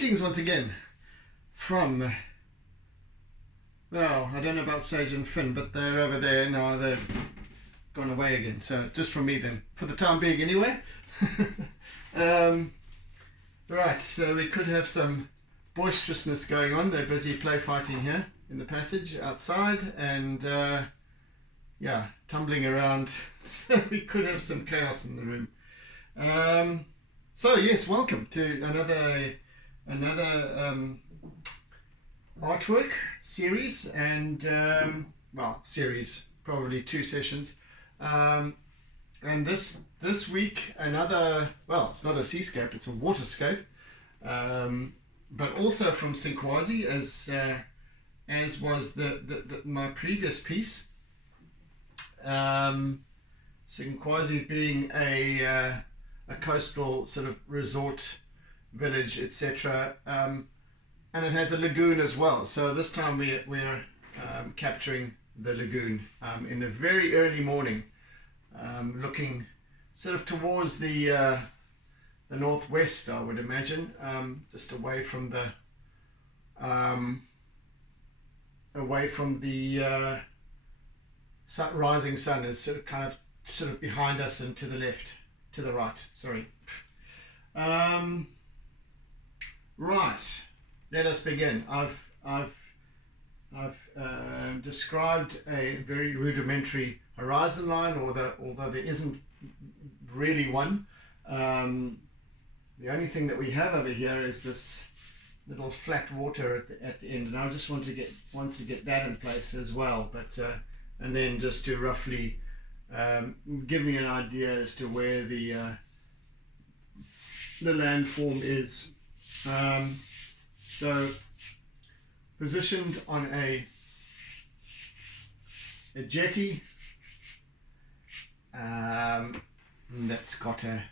Greetings once again from, well, I don't know about Sage and Finn, but they're over there now. They've gone away again. So just from me then, for the time being anyway. Right, so we could have some boisterousness going on. They're busy play fighting here in the passage outside, and yeah, tumbling around. So we could have some chaos in the room. So yes, welcome to another artwork series, and well, series, probably 2 sessions, and this week another, well, it's not a seascape, it's a waterscape, but also from Zinkwazi, as was my previous piece. Zinkwazi being a coastal sort of resort village, etc., and it has a lagoon as well. So this time we're capturing the lagoon in the very early morning, looking sort of towards the northwest, I would imagine, just away from the rising sun is sort of behind us and to the left, to the right. Sorry. Right. Let us begin. I've described a very rudimentary horizon line, although there isn't really one. The only thing that we have over here is this little flat water at the end, and I just want to get that in place as well. But and then just to roughly give me an idea as to where the landform is. So positioned on a jetty that's got a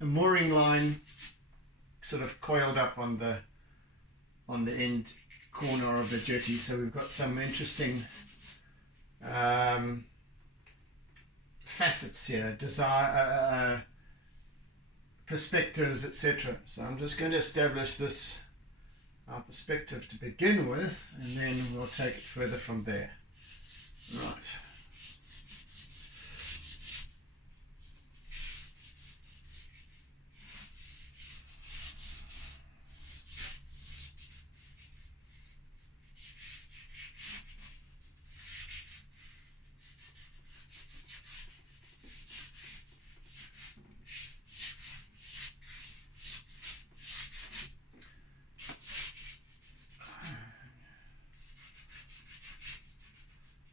mooring line sort of coiled up on the end corner of the jetty. So we've got some interesting facets here, perspectives, etc. So I'm just going to establish this perspective to begin with, and then we'll take it further from there. Right.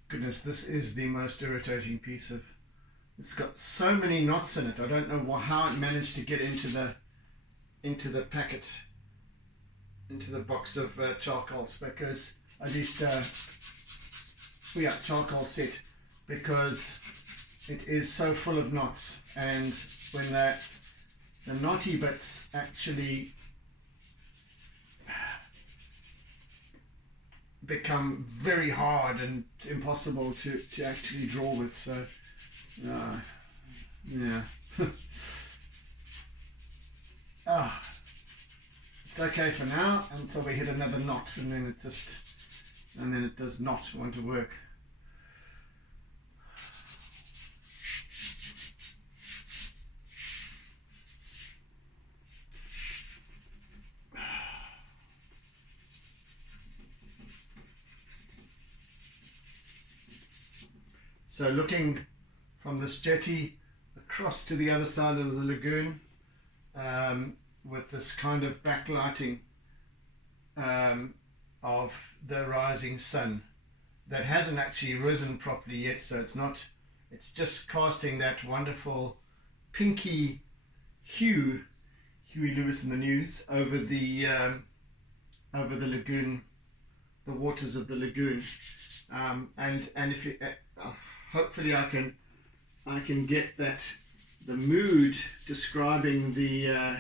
Goodness, this is the most irritating piece of. It's got so many knots in it. I don't know how it managed to get into the packet, into the box of charcoals, because at least charcoal set, because it is so full of knots, and when the knotty bits actually become very hard and impossible to actually draw with. So yeah. It's okay for now until we hit another knot, and then it does not want to work. So looking from this jetty across to the other side of the lagoon, with this kind of backlighting of the rising sun that hasn't actually risen properly yet, so it's just casting that wonderful pinky hue, Huey Lewis in the News, over the lagoon, the waters of the lagoon, and if you hopefully I can get the mood describing the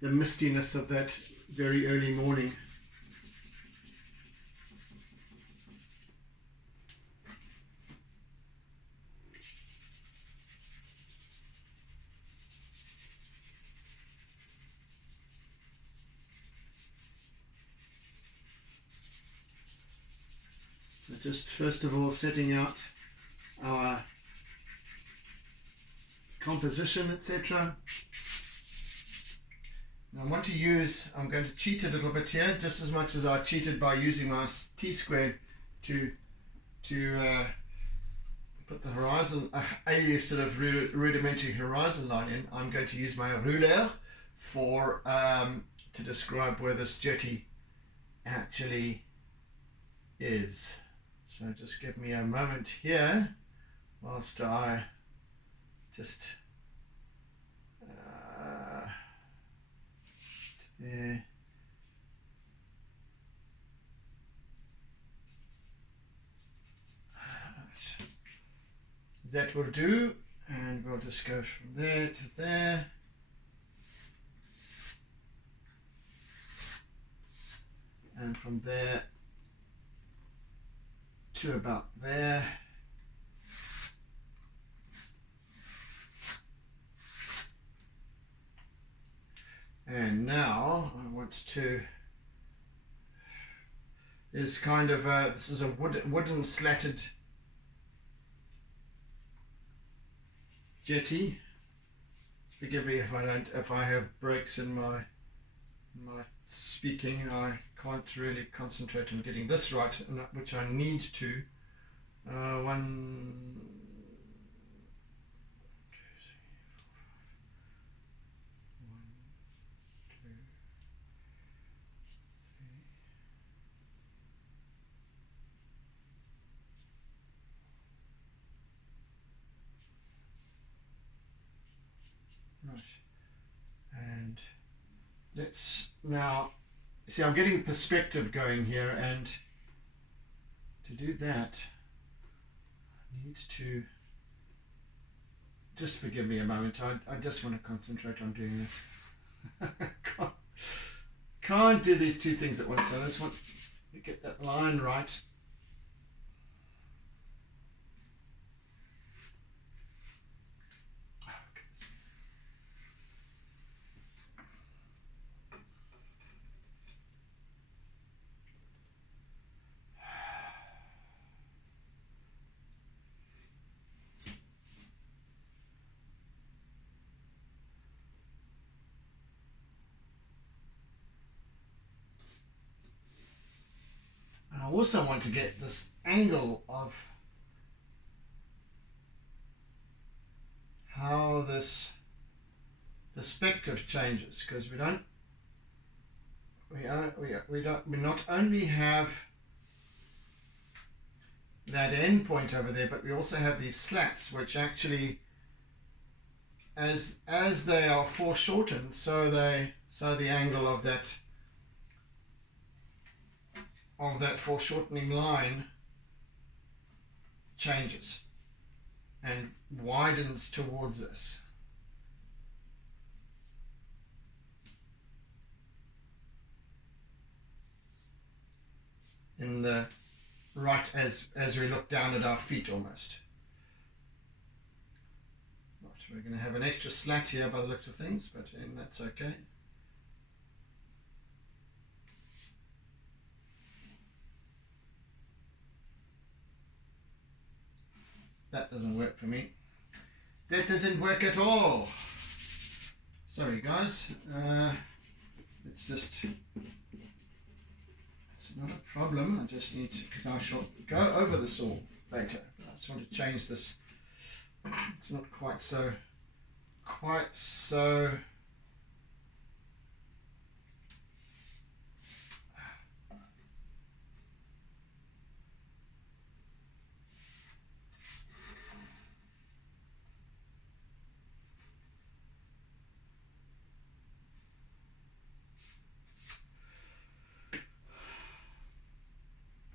mistiness of that very early morning. just first of all setting out our composition, etc. I want to use, I'm going to cheat a little bit here, just as much as I cheated by using my T-square to put the horizon, a sort of rudimentary horizon line in. I'm going to use my ruler for to describe where this jetty actually is. So just give me a moment here whilst I just there. That will do, and we'll just go from there to there. And from there to about there. And now I want to, there's kind of this is a wooden slatted jetty. Forgive me if I have breaks in my speaking. I can't really concentrate on getting this right, which I need to. One, right, and let's now see, I'm getting perspective going here, and to do that I need to just forgive me a moment. I just want to concentrate on doing this. can't do these two things at once. I just want to get that line right. I also want to get this angle of how this perspective changes, because we not only have that end point over there, but we also have these slats which actually, as they are foreshortened, so the angle of that foreshortening line changes and widens towards us. In the right as we look down at our feet almost. Right, we're going to have an extra slat here by the looks of things, but that's okay. That doesn't work for me. That doesn't work at all. Sorry guys. It's just, it's not a problem. I just need to, because I shall go over this all later. I just want to change this. It's not quite so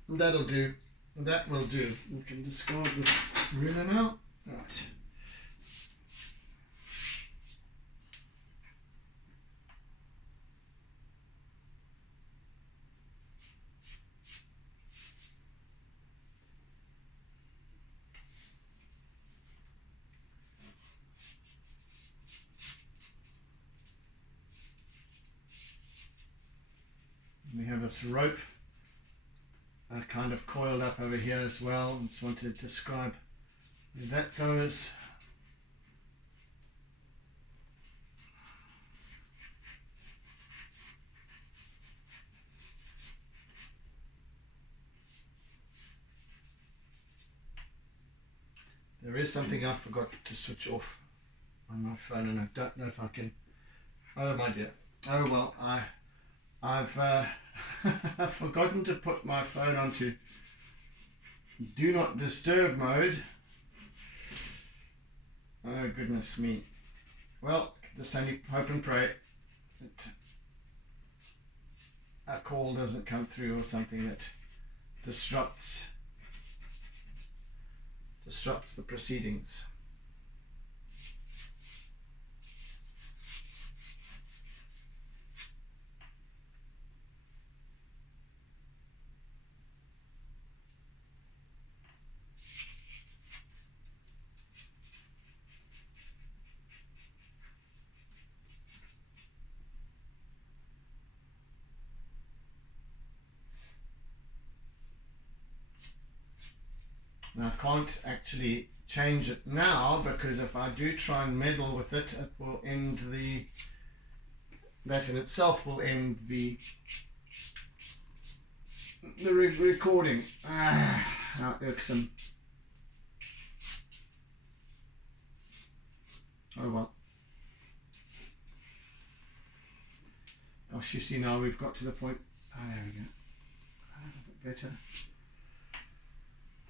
that'll do. That will do. We can discard this ruler now. Right. We have this rope kind of coiled up over here as well. I just want to describe where that goes. There is something I forgot to switch off on my phone, and I don't know if I can. Oh my dear. Oh well, I've I've forgotten to put my phone onto do not disturb mode. Oh goodness me. Well, just only hope and pray that a call doesn't come through or something that disrupts the proceedings. Now I can't actually change it now, because if I do try and meddle with it, it will end that in itself will end the recording. How irksome. Oh well. Gosh, you see, now we've got to the point. Oh, there we go. A little bit better.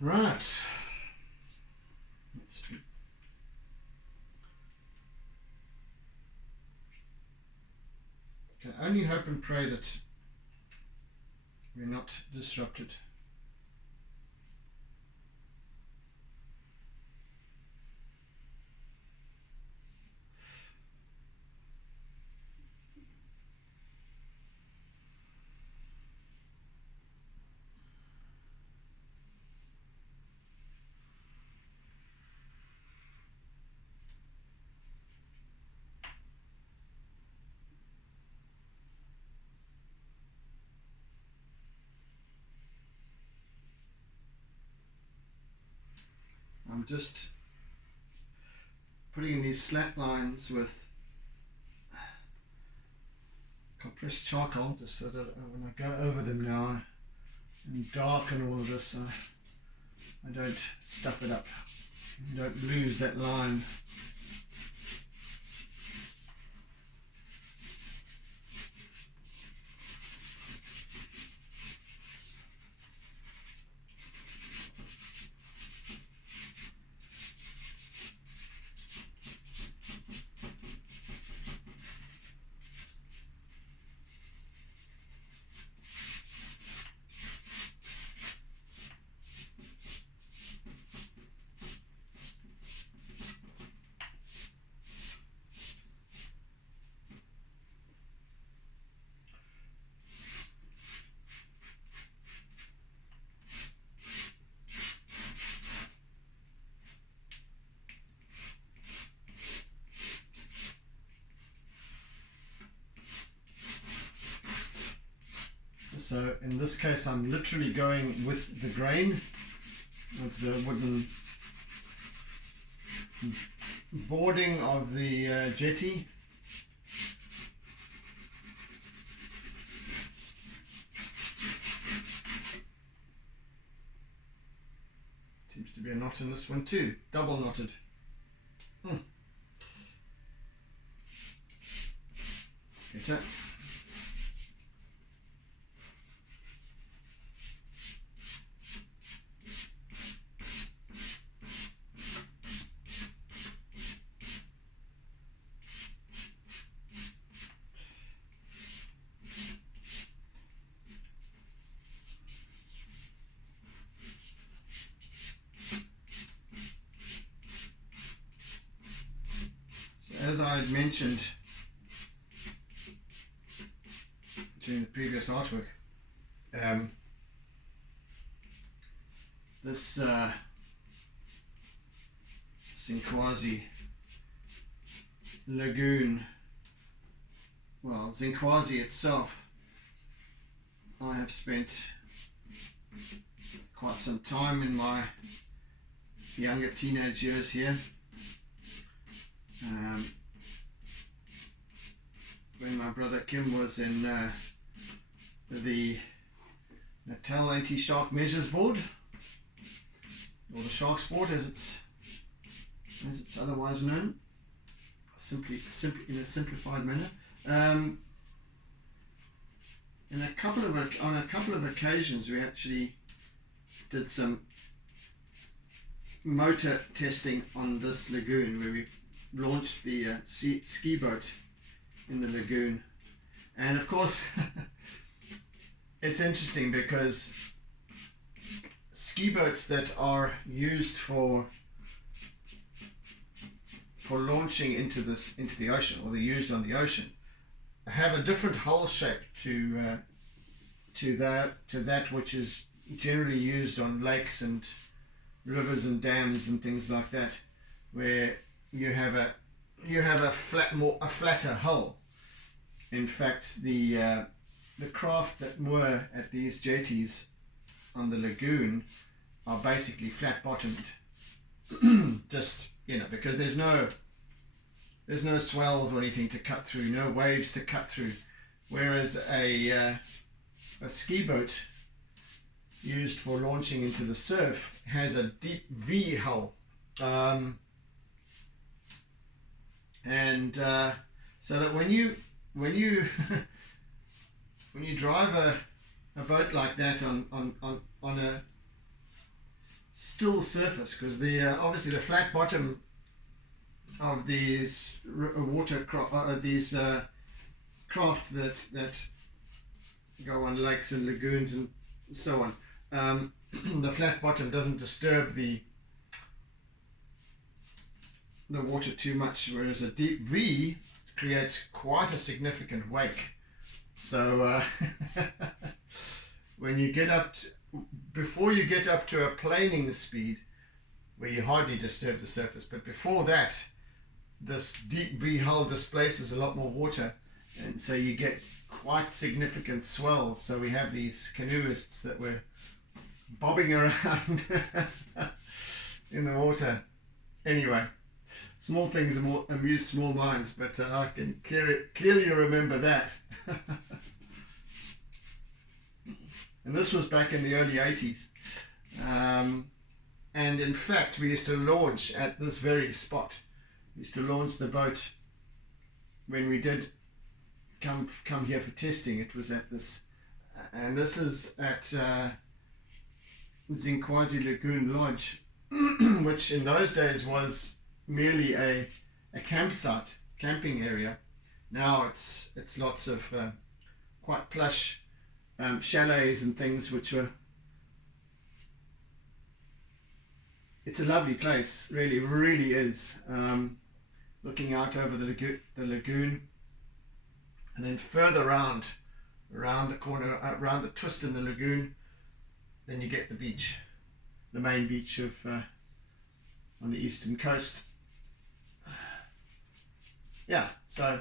Right. Let's be. Can only hope and pray that we're not disrupted. I'm just putting in these slat lines with compressed charcoal, just so that when I go over them now and darken all of this, I don't stuff it up, I don't lose that line. So in this case, I'm literally going with the grain of the wooden boarding of the jetty. Seems to be a knot in this one too, double knotted. Get it? As I had mentioned during the previous artwork, this Zinkwazi Lagoon, well, Zinkwazi itself, I have spent quite some time in my younger teenage years here. When my brother Kim was in the Natal Anti-Shark Measures Board, or the Sharks Board as it's otherwise known, simply in a simplified manner. On a couple of occasions we actually did some motor testing on this lagoon, where we launched the ski boat in the lagoon. And of course it's interesting because ski boats that are used for launching into the ocean, or they're used on the ocean, have a different hull shape to that which is generally used on lakes and rivers and dams and things like that, where you have a flatter hull. In fact, the craft that moor at these jetties on the lagoon are basically flat bottomed. Just, because there's no swells or anything to cut through, no waves to cut through, whereas a ski boat used for launching into the surf has a deep V hull, and so that when you when you drive a boat like that on a still surface, because obviously the flat bottom of these craft that go on lakes and lagoons and so on, the flat bottom doesn't disturb the water too much, whereas a deep V creates quite a significant wake. So when you get before you get up to a planing speed where you hardly disturb the surface, but before that, this deep V hull displaces a lot more water, and so you get quite significant swells. So we have these canoeists that were bobbing around in the water. Anyway, small things amuse small minds, but I can clearly remember that. And this was back in the early 80s. And in fact, we used to launch at this very spot. We used to launch the boat when we did come here for testing. It was at this, and this is at Zinkwazi Lagoon Lodge, which in those days was merely a camping area. Now it's lots of quite plush chalets and things, which were, it's a lovely place, really is, looking out over the lagoon, and then further around the corner, around the twist in the lagoon, then you get the beach, the main beach of on the eastern coast. Yeah, so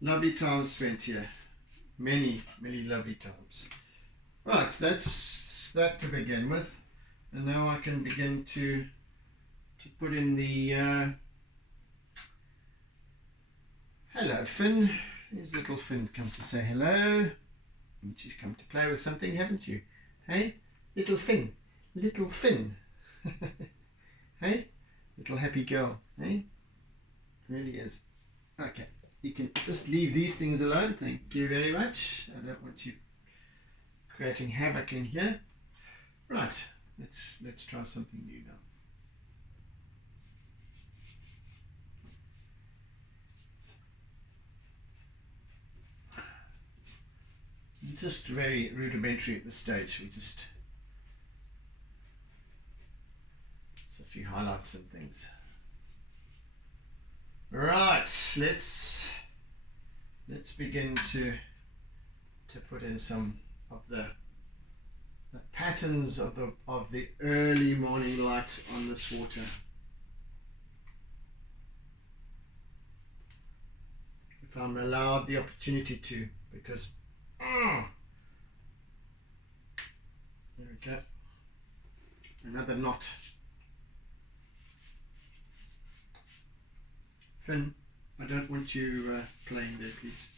lovely times spent here, many lovely times. Right, that's that to begin with, and now I can begin to put in the hello Finn. Here's little Finn come to say hello, and she's come to play with something, haven't you? Hey, little Finn, hey, little happy girl, hey, really is. Okay, you can just leave these things alone, thank you very much. I don't want you creating havoc in here. Right, let's try something new now. Just very rudimentary at this stage. It's a few highlights and things. Right, let's begin to put in some of the patterns of the early morning light on this water. If I'm allowed the opportunity to, because There we go. Another knot. Finn, I don't want you playing there, please.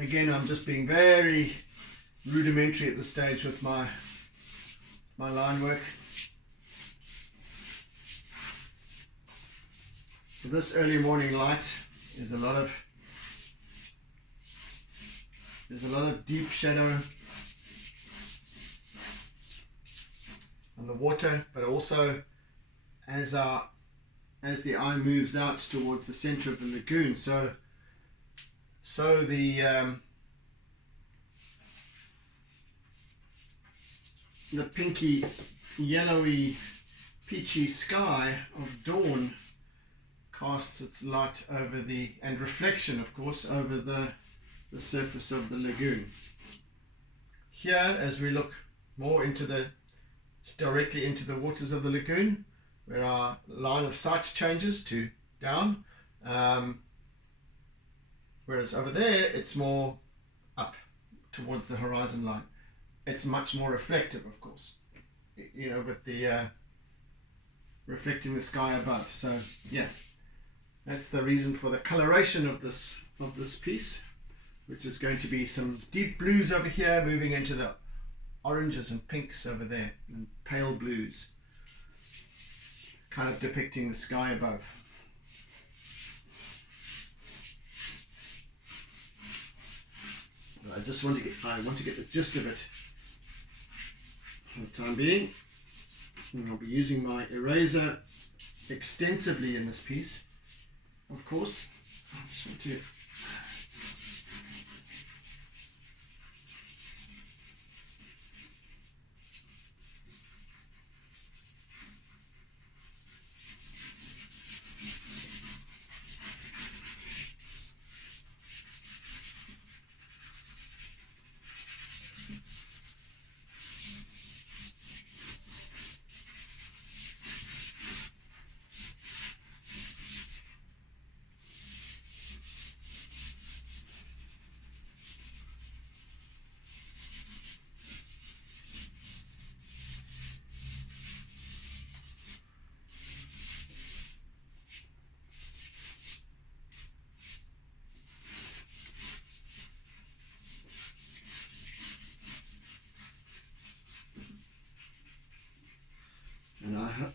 Again, I'm just being very rudimentary at this stage with my line work. So this early morning light is a lot of deep shadow on the water, but also as the eye moves out towards the center of the lagoon. So the pinky, yellowy, peachy sky of dawn casts its light over and reflection, of course, over the surface of the lagoon. Here, as we look more directly into the waters of the lagoon, where our line of sight changes to down, whereas over there it's more up towards the horizon line. It's much more reflective, of course, with the reflecting the sky above. So yeah, that's the reason for the coloration of this piece, which is going to be some deep blues over here, moving into the oranges and pinks over there, and pale blues, kind of depicting the sky above. I want to get the gist of it for the time being. And I'll be using my eraser extensively in this piece, of course. I just want to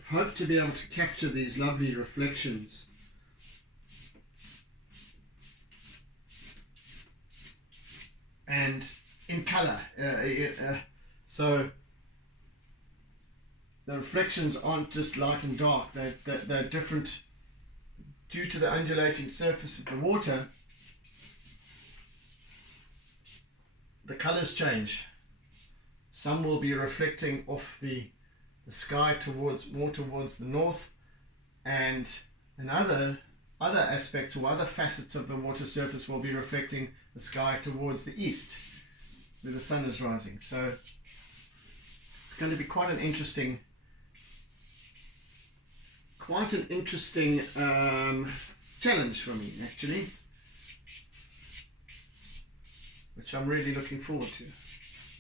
hope to be able to capture these lovely reflections and in color. So the reflections aren't just light and dark, they're different due to the undulating surface of the water. The colors change. Some will be reflecting off the sky more towards the north, and other aspects or other facets of the water surface will be reflecting the sky towards the east, where the sun is rising. So it's going to be quite an interesting challenge for me, actually, which I'm really looking forward to.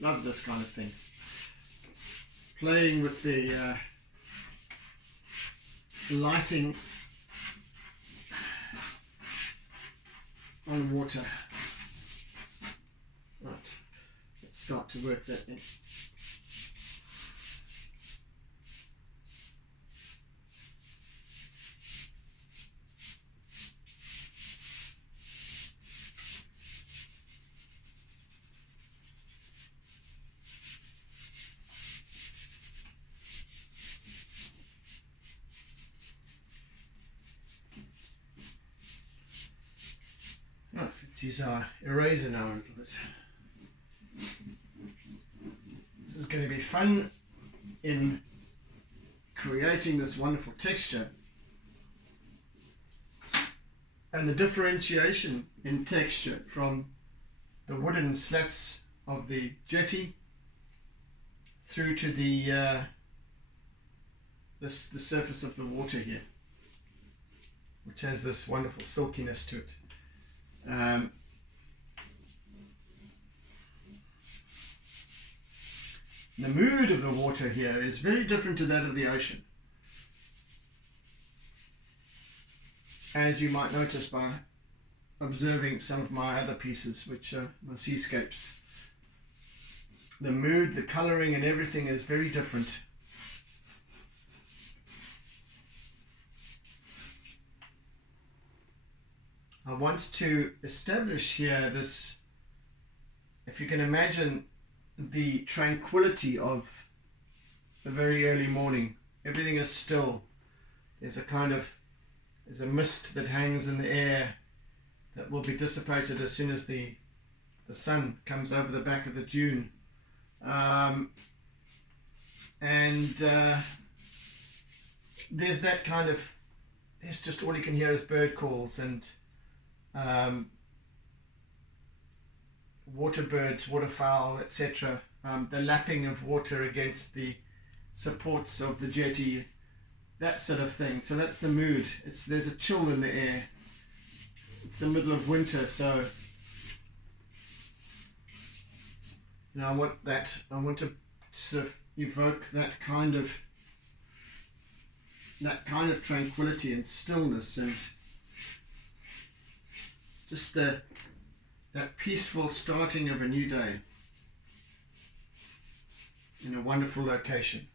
Love this kind of thing. Playing with the lighting on water. Right, let's start to work that in. Let's use our eraser now a little bit. This is going to be fun in creating this wonderful texture, and the differentiation in texture from the wooden slats of the jetty through to the the surface of the water here, which has this wonderful silkiness to it. The mood of the water here is very different to that of the ocean, as you might notice by observing some of my other pieces, which are my seascapes. The mood, the colouring and everything is very different. I want to establish here this, if you can imagine the tranquility of the very early morning. Everything is still. There's a mist that hangs in the air that will be dissipated as soon as the sun comes over the back of the dune. There's that kind of, there's just all you can hear is bird calls and water birds, waterfowl, etc. The lapping of water against the supports of the jetty, that sort of thing. So that's the mood. There's a chill in the air. It's the middle of winter, so I want to sort of evoke that kind of tranquility and stillness, and just that peaceful starting of a new day in a wonderful location.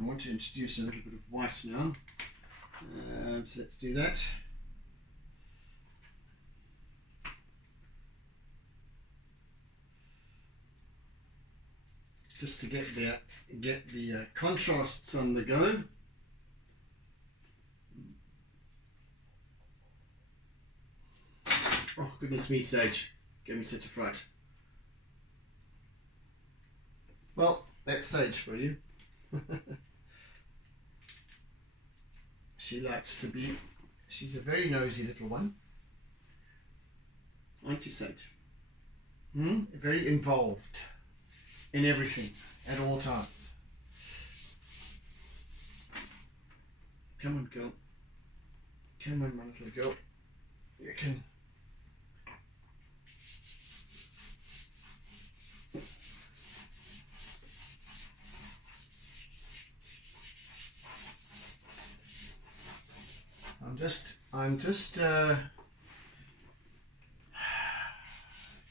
I want to introduce a little bit of white now, so let's do that. Just to get the contrasts on the go. Oh goodness me, Sage, gave me such a fright. Well, that's Sage for you. She likes to be, she's a very nosy little one. Aren't you, Sage? Very involved in everything at all times. Come on, girl. Come on, my little girl. You can. I'm just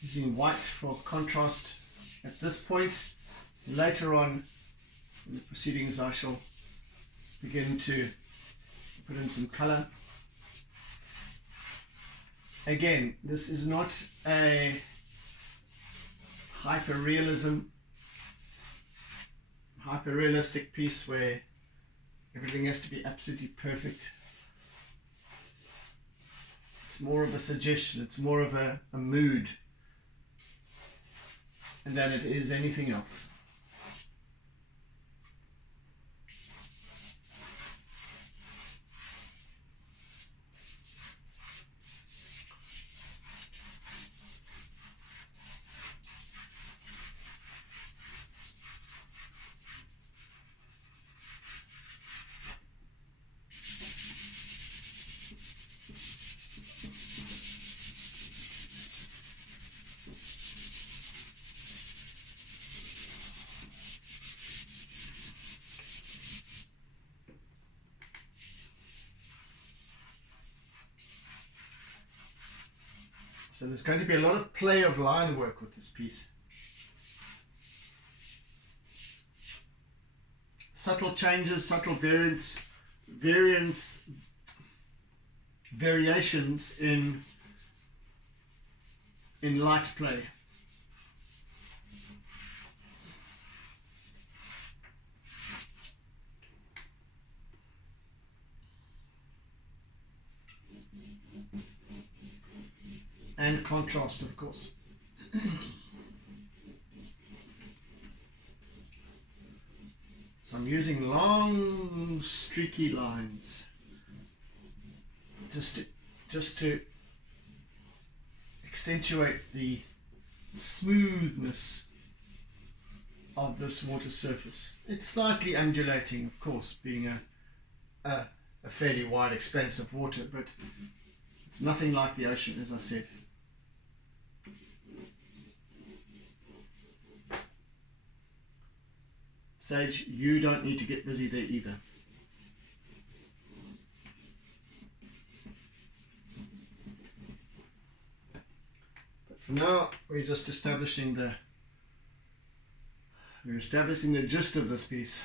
using white for contrast at this point. Later on in the proceedings I shall begin to put in some color. Again, this is not a hyper-realistic piece where everything has to be absolutely perfect. It's more of a suggestion, it's more of a mood, and than it is anything else. So there's going to be a lot of play of line work with this piece. Subtle changes, subtle variations in light play. And contrast, of course. So I'm using long streaky lines just to accentuate the smoothness of this water surface. It's slightly undulating, of course, being a fairly wide expanse of water, but it's nothing like the ocean, as I said. Sage, you don't need to get busy there either. But for now, we're just establishing the gist of this piece.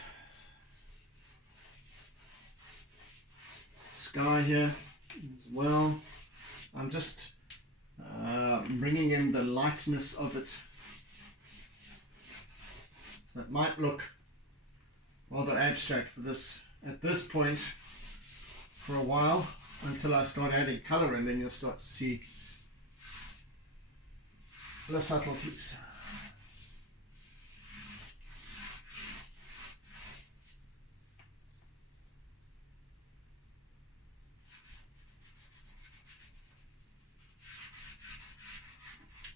Sky here as well. I'm just bringing in the lightness of it. So it might look rather abstract for this at this point for a while, until I start adding color, and then you'll start to see the subtleties.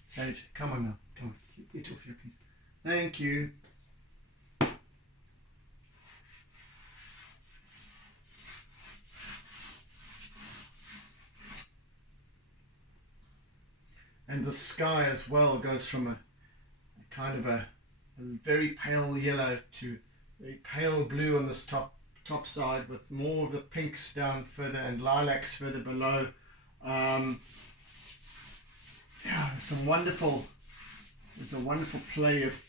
Sage, come on now, come on, get off your piece. Thank you. And the sky as well goes from a kind of a very pale yellow to very pale blue on this top side, with more of the pinks down further and lilacs further below. Yeah, there's a wonderful play of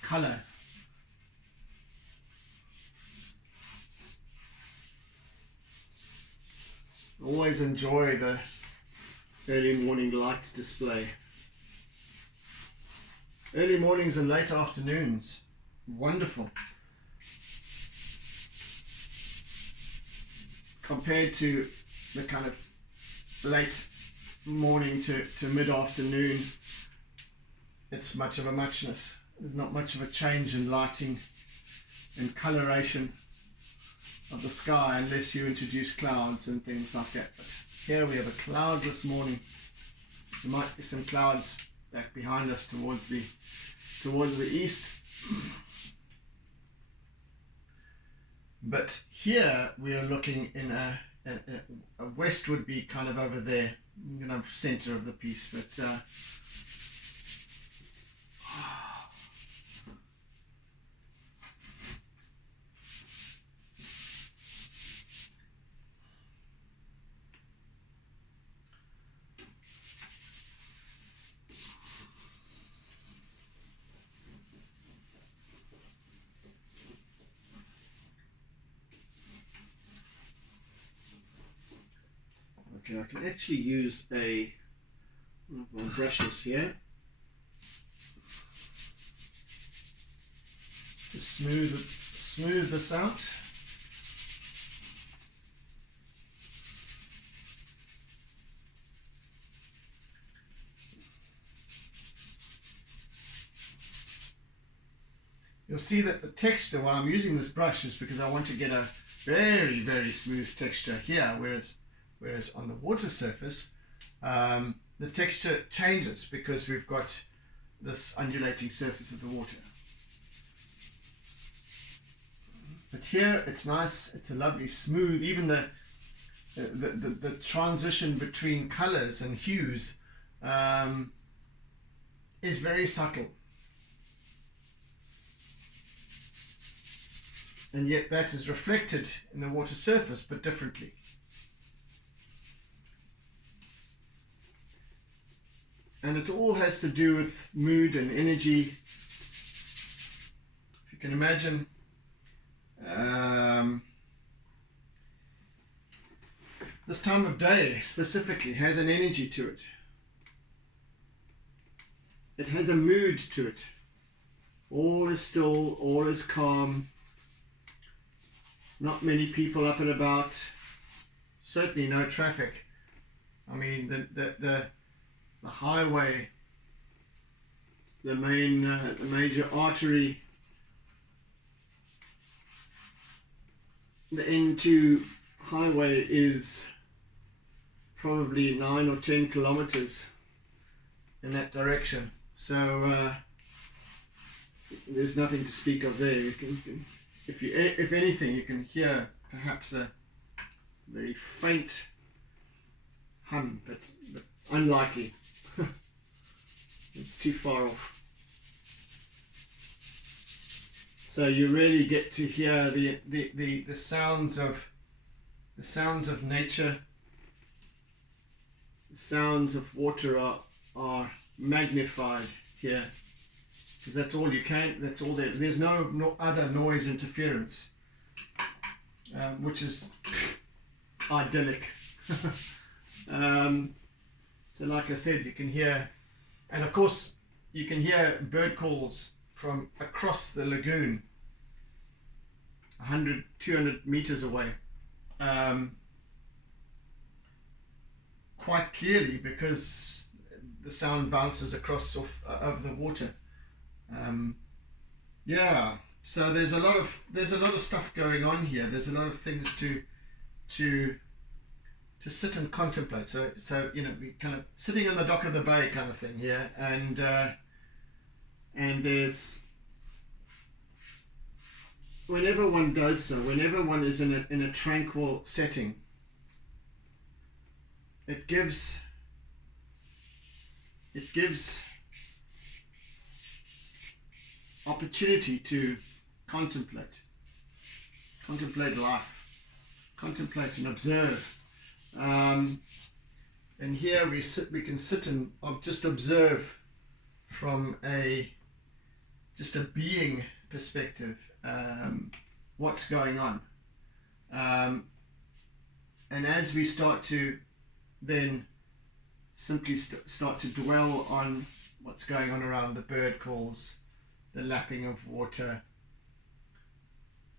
color. Always enjoy the early morning light display. Early mornings and late afternoons, wonderful. Compared to the kind of late morning to mid-afternoon, it's much of a muchness. There's not much of a change in lighting and coloration of the sky unless you introduce clouds and things like that. But here we have a cloudless morning. There might be some clouds back behind us towards the east. But here we are looking in a west would be kind of over there, center of the piece, but okay, I can actually use one of my brushes here to smooth this out. You'll see that the texture, while I'm using this brush, is because I want to get a very, very smooth texture here, whereas on the water surface, the texture changes because we've got this undulating surface of the water. But here it's nice, it's a lovely smooth, even the transition between colors and hues is very subtle. And yet that is reflected in the water surface, but differently. And it all has to do with mood and energy. If you can imagine, this time of day specifically has an energy to it. It has a mood to it. All is still, all is calm. Not many people up and about. Certainly no traffic. I mean, the highway, the major artery, the N2 highway is probably 9 or 10 kilometers in that direction. So there's nothing to speak of there. You can if anything, you can hear perhaps a very faint hum, but unlikely. It's too far off. So you really get to hear the sounds of nature. The sounds of water are magnified here, because that's all you can. That's all there. There's no other noise interference, which is idyllic. So like I said, you can hear, and of course you can hear bird calls from across the lagoon, 100, 200 meters away, quite clearly, because the sound bounces across of the water. Yeah, so there's a lot of stuff going on here. There's a lot of things to sit and contemplate. So you know, we kind of sitting on the dock of the bay kind of thing here, and there's, whenever one does so, whenever one is in a tranquil setting, it gives opportunity to contemplate life, contemplate and observe. And here we can sit and just observe from just a being perspective, what's going on. And as we start to then simply start to dwell on what's going on around, the bird calls, the lapping of water,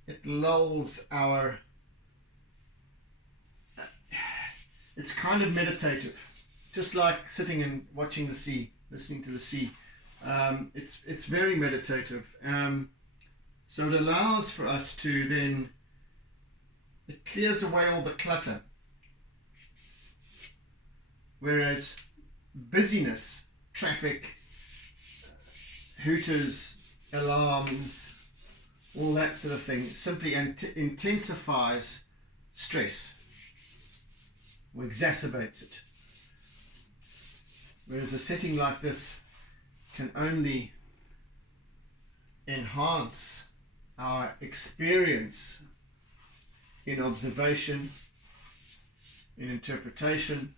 it lulls our, it's kind of meditative, just like sitting and watching the sea, listening to the sea. It's very meditative. So it allows for us to then, it clears away all the clutter. Whereas busyness, traffic, hooters, alarms, all that sort of thing simply intensifies stress or exacerbates it. Whereas a setting like this can only enhance our experience in observation, in interpretation,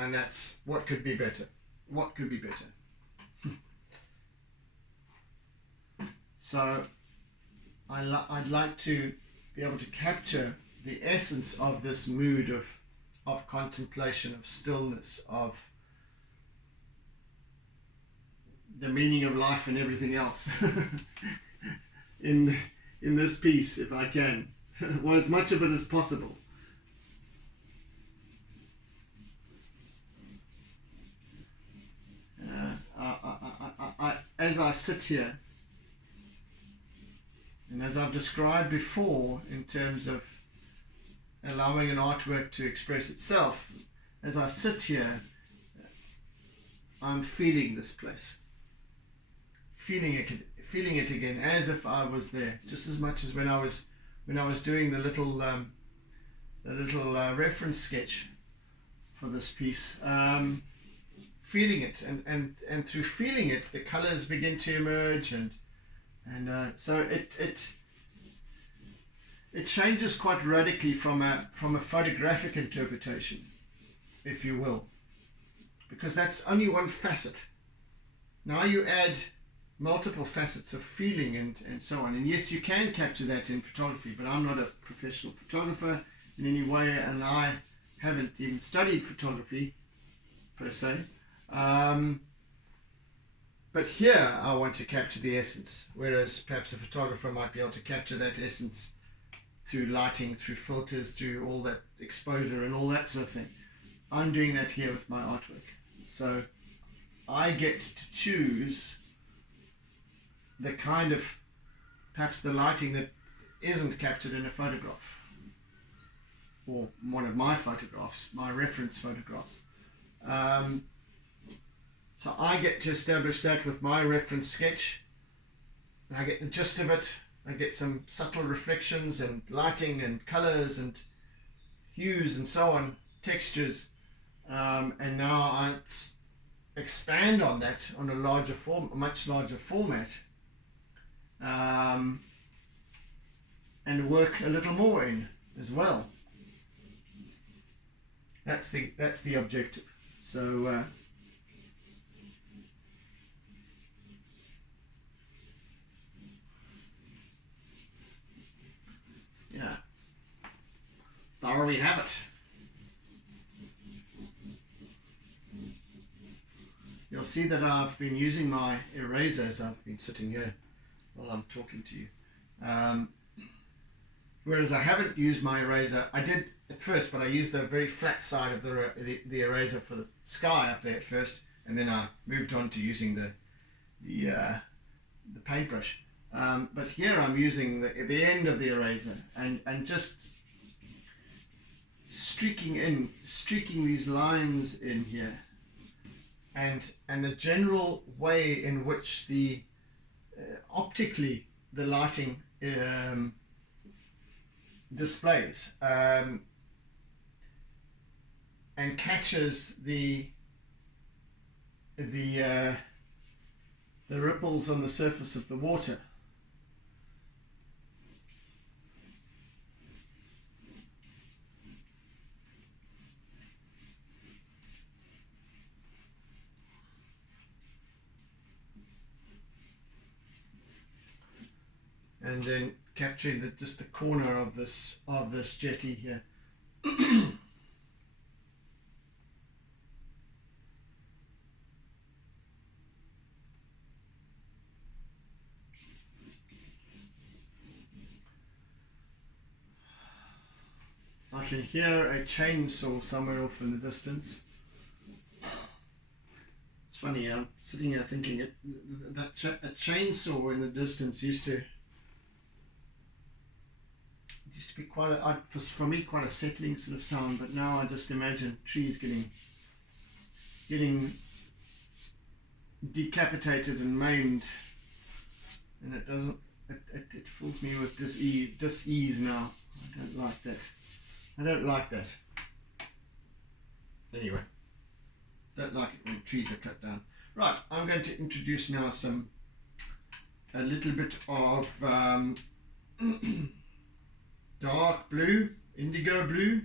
and that's what could be better. What could be better? So I'd like to be able to capture the essence of this mood of contemplation, of stillness, of the meaning of life and everything else in this piece, if I can, or as much of it as possible. As I sit here, and as I've described before in terms of allowing an artwork to express itself, as I sit here, I'm feeling this place, feeling it again, as if I was there, just as much as when I was doing the little reference sketch for this piece. Feeling it, and through feeling it, the colors begin to emerge, and so it changes quite radically from a photographic interpretation, if you will, because that's only one facet. Now you add multiple facets of feeling and so on. And yes, you can capture that in photography, but I'm not a professional photographer in any way, and I haven't even studied photography per se. But here I want to capture the essence, whereas perhaps a photographer might be able to capture that essence through lighting, through filters, through all that exposure and all that sort of thing. I'm doing that here with my artwork. So I get to choose the kind of, perhaps the lighting that isn't captured in a photograph, or one of my photographs, my reference photographs. So I get to establish that with my reference sketch. I get the gist of it. I get some subtle reflections and lighting and colors and hues and so on, textures, and now I expand on that on a larger form, a much larger format, and work a little more in as well. That's the objective. So yeah, there we have it. You'll see that I've been using my eraser as I've been sitting here while I'm talking to you. Whereas I haven't used my eraser, I did at first, but I used the very flat side of the eraser for the sky up there at first, and then I moved on to using the paintbrush. But here I'm using the end of the eraser and just streaking these lines in here, and the general way in which the optically the lighting displays and catches the ripples on the surface of the water. And then capturing just the corner of this jetty here. I can hear a chainsaw somewhere off in the distance. It's funny, I'm sitting here thinking a chainsaw in the distance used to be quite for me quite a settling sort of sound, but now I just imagine trees getting decapitated and maimed, and it fills me with dis-ease now. I don't like that. Anyway, don't like it when trees are cut down. Right, I'm going to introduce now a little bit of dark blue, indigo blue.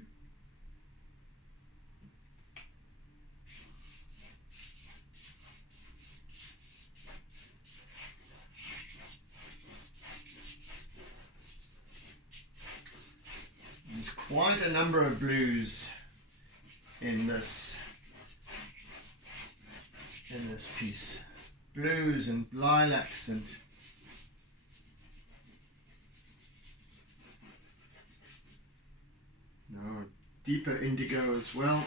There's quite a number of blues in this piece. Blues and lilacs and deeper indigo as well.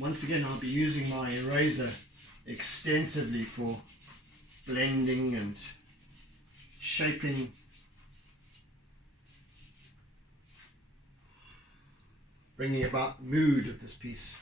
Once again, I'll be using my eraser extensively for blending and shaping, bringing about the mood of this piece.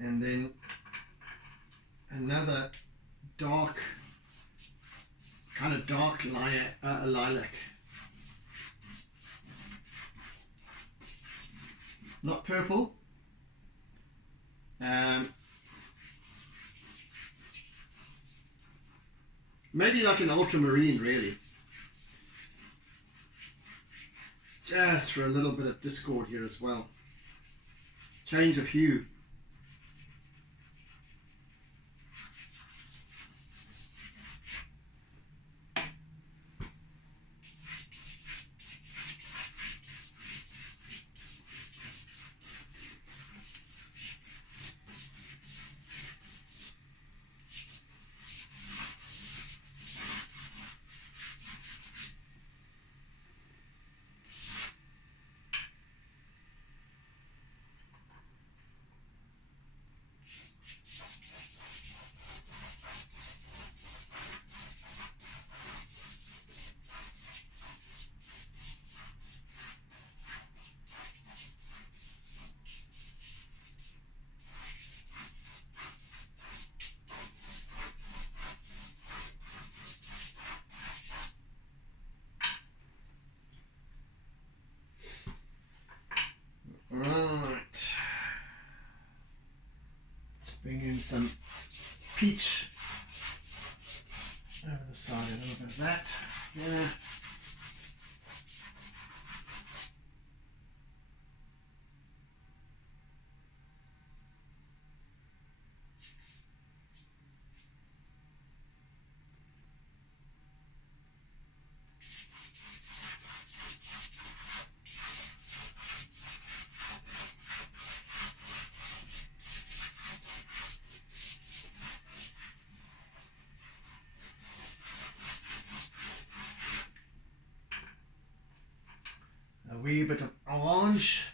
And then another dark, kind of dark lilac. Not purple. Maybe like an ultramarine, really. Just for a little bit of discord here as well. Change of hue. Right. Let's bring in some peach over the side, a little bit of that. Yeah. A wee bit of orange.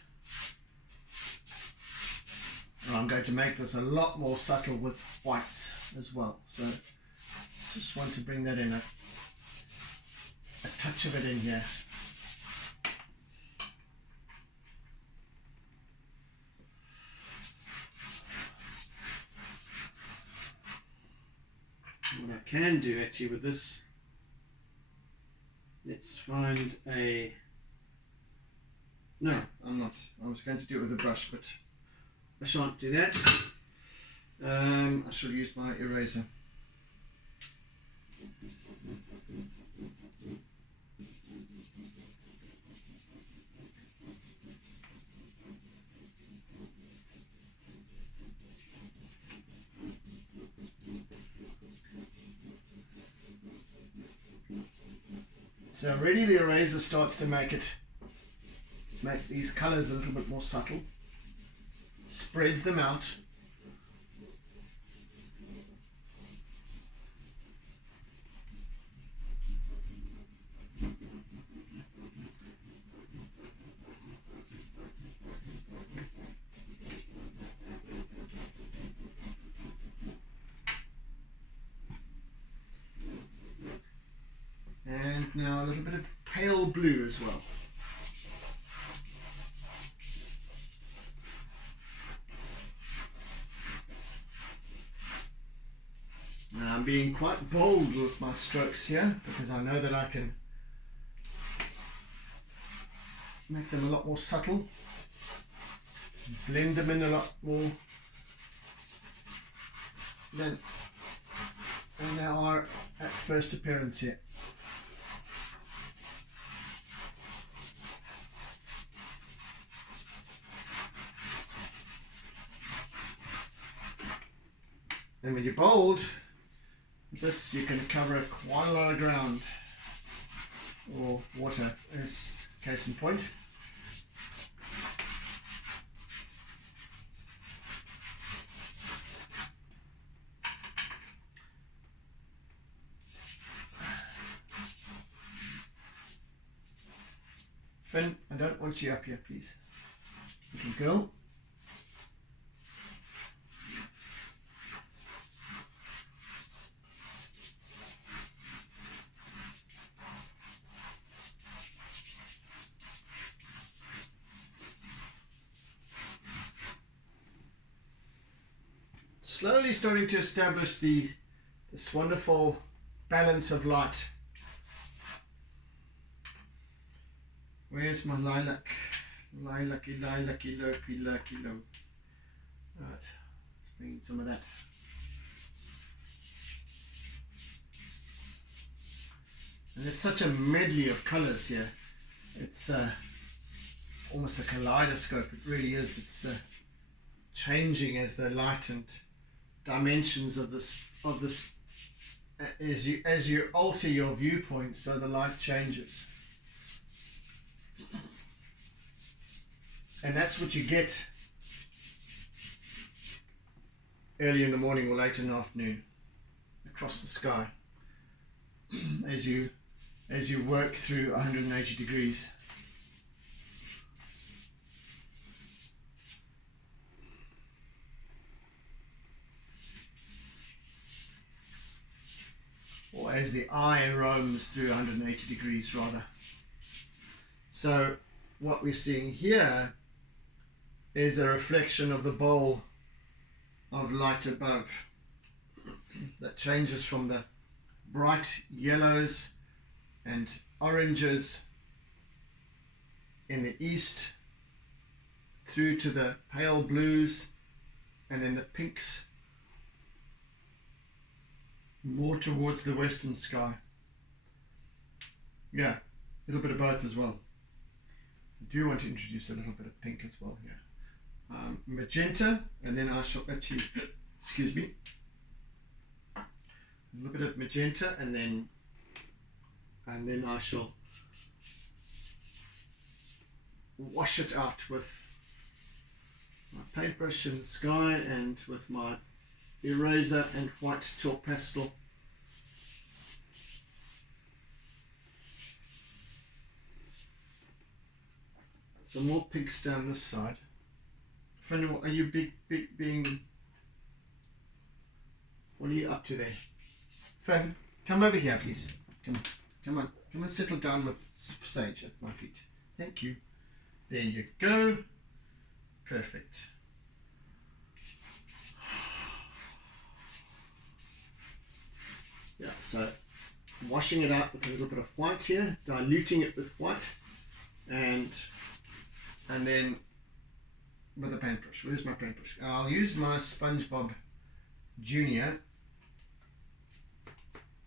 And I'm going to make this a lot more subtle with whites as well. So just want to bring that in, a touch of it in here. What I can do actually with this, let's find a, no, I'm not. I was going to do it with a brush, but I shan't do that. I shall use my eraser. So already the eraser starts to make these colors a little bit more subtle, spreads them out. And now a little bit of pale blue as well. Now I'm being quite bold with my strokes here because I know that I can make them a lot more subtle, blend them in a lot more than they are at first appearance here. And when you're bold, this you can cover quite a lot of ground, or water as case in point. Finn, I don't want you up here, please. Little girl. Slowly starting to establish this wonderful balance of light. Where's my lilac? Lilac-y, lilac-y, low-key, low-key, low. Right, let's bring in some of that. And there's such a medley of colours here. It's almost a kaleidoscope. It really is. It's changing as the light and dimensions of this as you alter your viewpoint, so the light changes. And that's what you get early in the morning or late in the afternoon across the sky as you work through 180 degrees. Or as the eye roams through 180 degrees rather. So what we're seeing here is a reflection of the bowl of light above that changes from the bright yellows and oranges in the east through to the pale blues and then the pinks more towards the western sky. Yeah, a little bit of both as well. I do want to introduce a little bit of pink as well here. Magenta, and then I shall actually, excuse me, a little bit of magenta, and then I shall wash it out with my paintbrush in the sky and with my eraser and white chalk pastel. Some more pinks down this side. Friend, are you being? What are you up to there? Finn, come over here, please. Come on, settle down with Sage at my feet. Thank you. There you go. Perfect. Yeah, so washing it out with a little bit of white here, diluting it with white, and then with a paintbrush. Where's my paintbrush? I'll use my SpongeBob Junior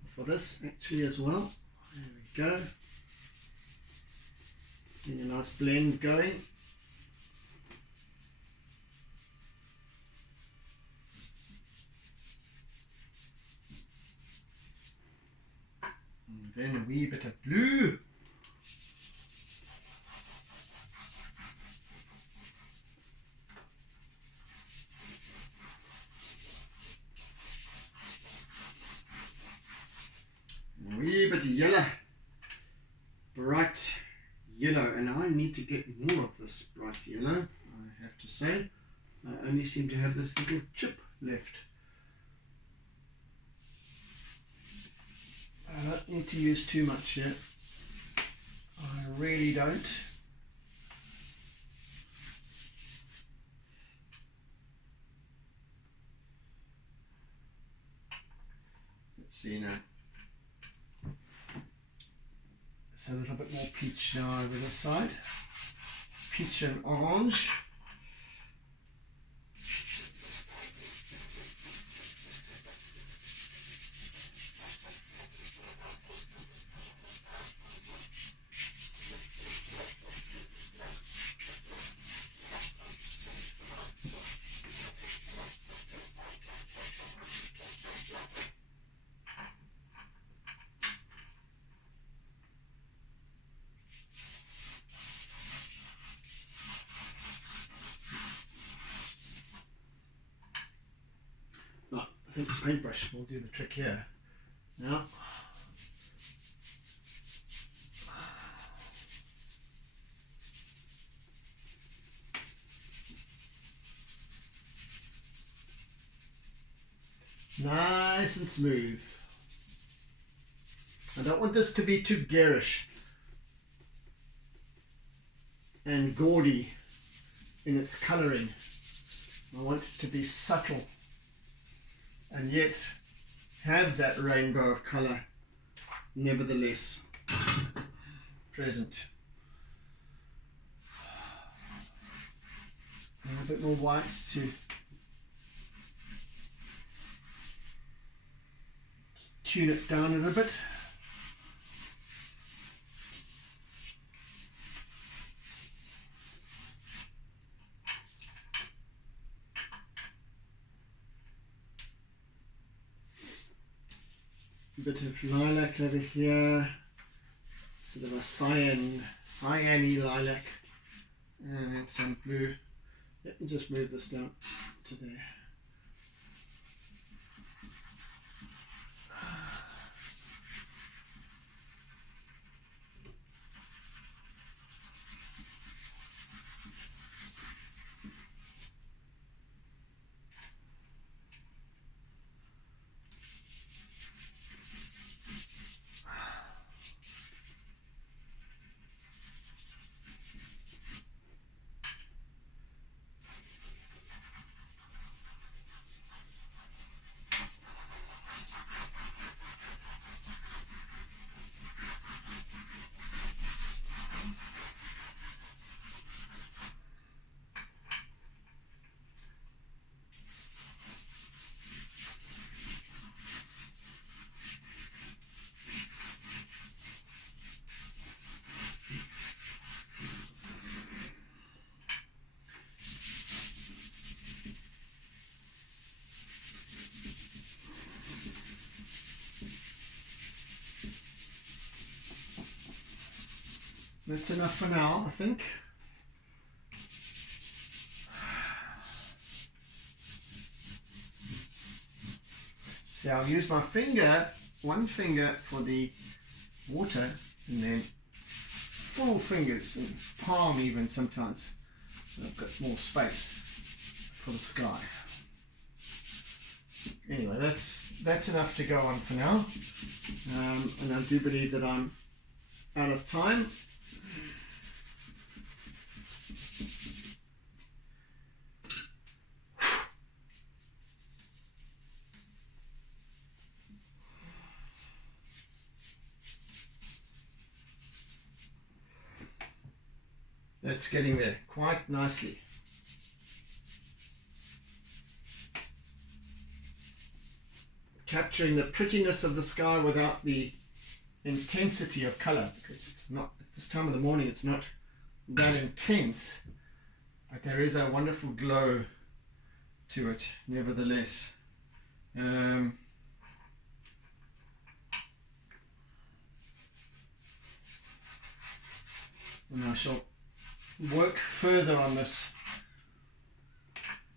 for this actually as well. There we go. Getting a nice blend going. And then a wee bit of blue. A wee bit of yellow. Bright yellow, and I need to get more of this bright yellow, I have to say. I only seem to have this little chip left. I don't need to use too much here. I really don't. Let's see now. It's a little bit more peach now over this side. Peach and orange. think the paintbrush will do the trick here. Now, nice and smooth. I don't want this to be too garish and gaudy in its colouring. I want it to be subtle and yet have that rainbow of colour nevertheless present. And a bit more whites to tune it down a little bit. A bit of lilac over here, sort of a cyany lilac, and then some blue. Let me just move this down to there. That's enough for now, I think. So I'll use my finger, one finger for the water, and then full fingers, and palm even sometimes. So I've got more space for the sky. Anyway, that's enough to go on for now. And I do believe that I'm out of time. That's getting there quite nicely. Capturing the prettiness of the sky without the intensity of colour, because it's not, at this time of the morning, it's not that intense, but there is a wonderful glow to it nevertheless. And I shall work further on this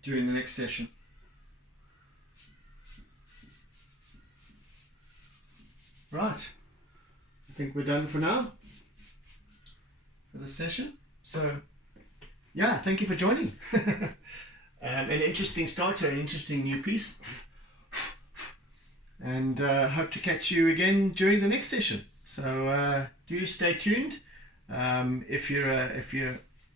during the next session. Right, I think we're done for now for this session. So yeah, thank you for joining. An interesting start to an interesting new piece, and hope to catch you again during the next session. So do stay tuned.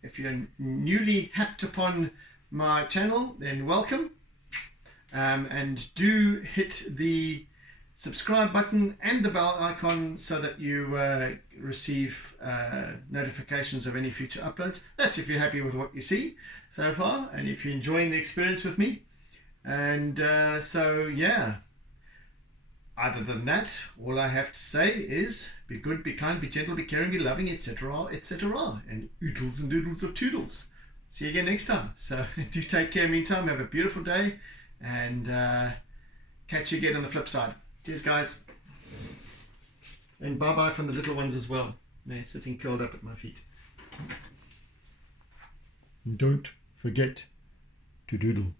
If you're newly happed upon my channel, then welcome, and do hit the subscribe button and the bell icon so that you receive notifications of any future uploads. That's if you're happy with what you see so far and if you're enjoying the experience with me. And so yeah, other than that, all I have to say is be good, be kind, be gentle, be caring, be loving, etc., etc., and oodles and doodles of toodles. See you again next time. So do take care. Meantime, have a beautiful day, and catch you again on the flip side. Cheers, guys. And bye-bye from the little ones as well. They're sitting curled up at my feet. Don't forget to doodle.